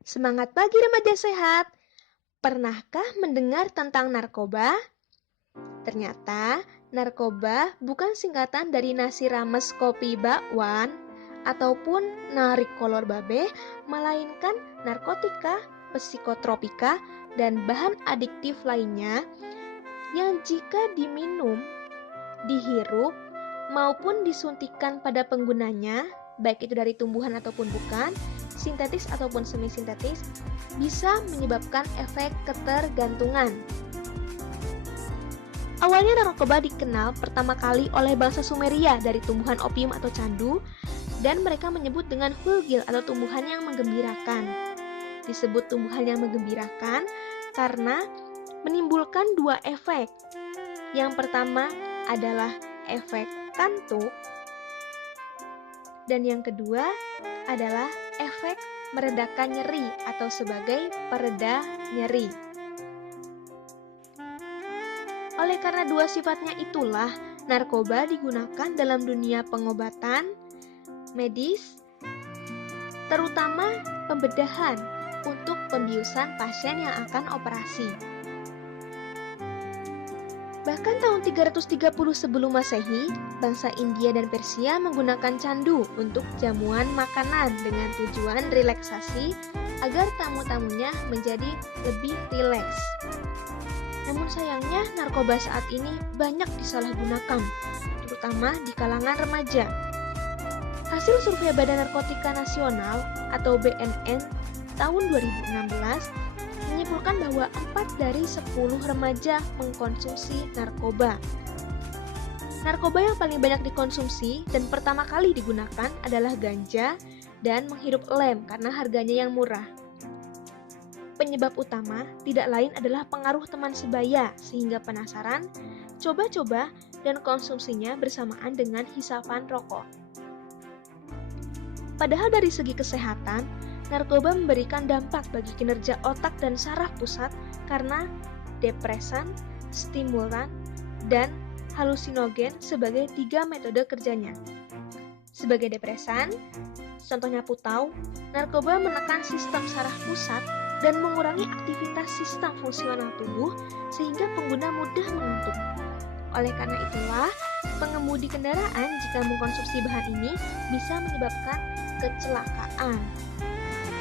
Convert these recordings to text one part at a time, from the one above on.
Semangat pagi remaja sehat! Pernahkah mendengar tentang narkoba? Ternyata, narkoba bukan singkatan dari nasi rames kopi bakwan ataupun narik kolor babe, melainkan narkotika, psikotropika, dan bahan adiktif lainnya yang jika diminum, dihirup, maupun disuntikan pada penggunanya, baik itu dari tumbuhan ataupun bukan, sintetis ataupun semi-sintetis, bisa menyebabkan efek ketergantungan. Awalnya narkoba dikenal pertama kali oleh bangsa Sumeria dari tumbuhan opium atau candu, dan mereka menyebut dengan fulgil atau tumbuhan yang menggembirakan. Disebut tumbuhan yang menggembirakan karena menimbulkan dua efek. Yang pertama adalah efek kantuk, dan yang kedua adalah efek meredakan nyeri atau sebagai pereda nyeri. Oleh karena dua sifatnya itulah, narkoba digunakan dalam dunia pengobatan, medis, terutama pembedahan untuk pembiusan pasien yang akan operasi. Bahkan tahun 330 sebelum Masehi, bangsa India dan Persia menggunakan candu untuk jamuan makanan dengan tujuan relaksasi agar tamu-tamunya menjadi lebih rileks. Namun sayangnya narkoba saat ini banyak disalahgunakan, terutama di kalangan remaja. Hasil survei Badan Narkotika Nasional atau BNN tahun 2016 menyebutkan bahwa 4 dari 10 remaja mengkonsumsi narkoba. Narkoba yang paling banyak dikonsumsi dan pertama kali digunakan adalah ganja dan menghirup lem karena harganya yang murah. Penyebab utama tidak lain adalah pengaruh teman sebaya sehingga penasaran, coba-coba, dan konsumsinya bersamaan dengan hisapan rokok. Padahal dari segi kesehatan, narkoba memberikan dampak bagi kinerja otak dan saraf pusat karena depresan, stimulan, dan halusinogen sebagai 3 metode kerjanya. Sebagai depresan, contohnya putau, narkoba menekan sistem saraf pusat dan mengurangi aktivitas sistem fungsional tubuh sehingga pengguna mudah mengantuk. Oleh karena itulah, pengemudi kendaraan jika mengkonsumsi bahan ini bisa menyebabkan kecelakaan.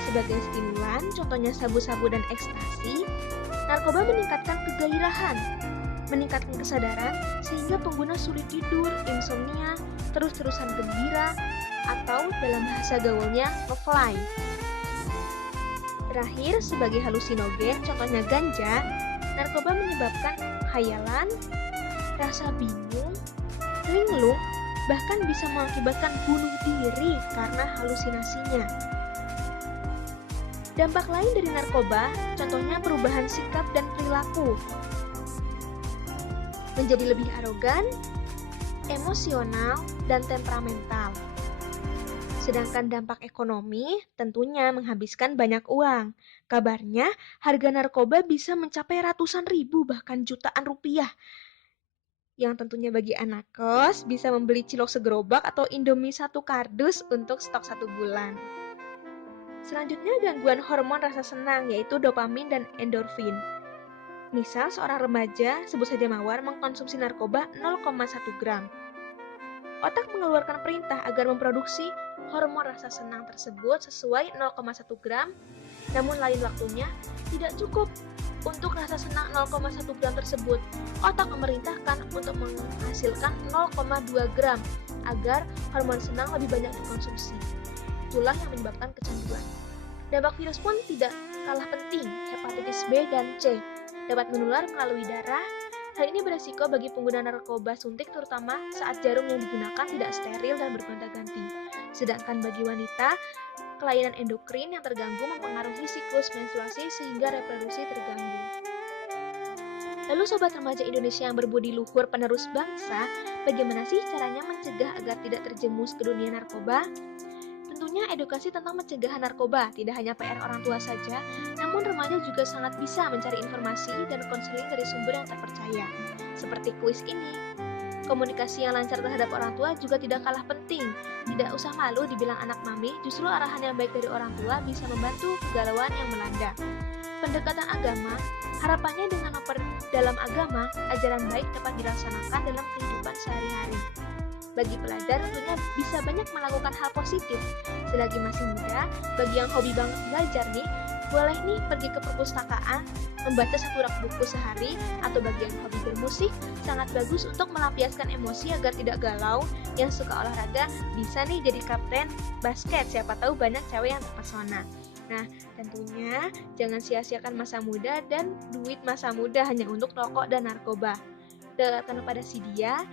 Sebagai stimulan, contohnya sabu-sabu dan ekstasi, narkoba meningkatkan kegairahan, meningkatkan kesadaran sehingga pengguna sulit tidur, insomnia, terus-terusan gembira, atau dalam bahasa gaulnya nge-fly. Terakhir, sebagai halusinogen, contohnya ganja, narkoba menyebabkan khayalan, rasa bingung, linglung, bahkan bisa mengakibatkan bunuh diri karena halusinasinya. Dampak lain dari narkoba, contohnya perubahan sikap dan perilaku. Menjadi lebih arogan, emosional, dan temperamental. Sedangkan dampak ekonomi tentunya menghabiskan banyak uang. Kabarnya, harga narkoba bisa mencapai ratusan ribu bahkan jutaan rupiah. Yang tentunya bagi anak kos bisa membeli cilok segerobak atau Indomie 1 kardus untuk stok 1 bulan. Selanjutnya gangguan hormon rasa senang yaitu dopamin dan endorfin. Misal seorang remaja, sebut saja Mawar, mengkonsumsi narkoba 0,1 gram. Otak mengeluarkan perintah agar memproduksi hormon rasa senang tersebut sesuai 0,1 gram, namun lain waktunya tidak cukup untuk rasa senang 0,1 gram tersebut. Otak memerintahkan untuk menghasilkan 0,2 gram agar hormon senang lebih banyak dikonsumsi. Itulah yang menyebabkan kecanduan. Dampak virus pun tidak kalah penting. Hepatitis B dan C dapat menular melalui darah. Hal ini beresiko bagi pengguna narkoba suntik terutama saat jarum yang digunakan tidak steril dan bergonta-ganti. Sedangkan bagi wanita, kelainan endokrin yang terganggu mempengaruhi siklus menstruasi sehingga reproduksi terganggu. Lalu sobat remaja Indonesia yang berbudi luhur penerus bangsa, bagaimana sih caranya mencegah agar tidak terjerumus ke dunia narkoba? Tentunya edukasi tentang pencegahan narkoba tidak hanya PR orang tua saja, namun remaja juga sangat bisa mencari informasi dan konseling dari sumber yang terpercaya, seperti kuis ini. Komunikasi yang lancar terhadap orang tua juga tidak kalah penting. Tidak usah malu dibilang anak mami, justru arahan yang baik dari orang tua bisa membantu kegalauan yang melanda. Pendekatan agama, harapannya dengan memperdalam agama, ajaran baik dapat dilaksanakan dalam kehidupan sehari-hari. Bagi pelajar tentunya bisa banyak melakukan hal positif. Selagi masih muda, bagi yang hobi banget belajar nih, boleh nih pergi ke perpustakaan, membaca satu rak buku sehari, atau bagi yang hobi bermusik, sangat bagus untuk melampiaskan emosi agar tidak galau. Yang suka olahraga bisa nih jadi kapten basket, siapa tahu banyak cewek yang terpesona. Nah, tentunya jangan sia-siakan masa muda dan duit masa muda hanya untuk rokok dan narkoba. Dekatkan kepada si dia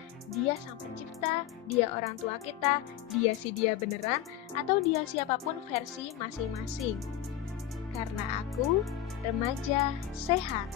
sang pencipta, dia orang tua kita, dia si dia beneran, atau dia siapapun versi masing-masing. Karena aku remaja sehat.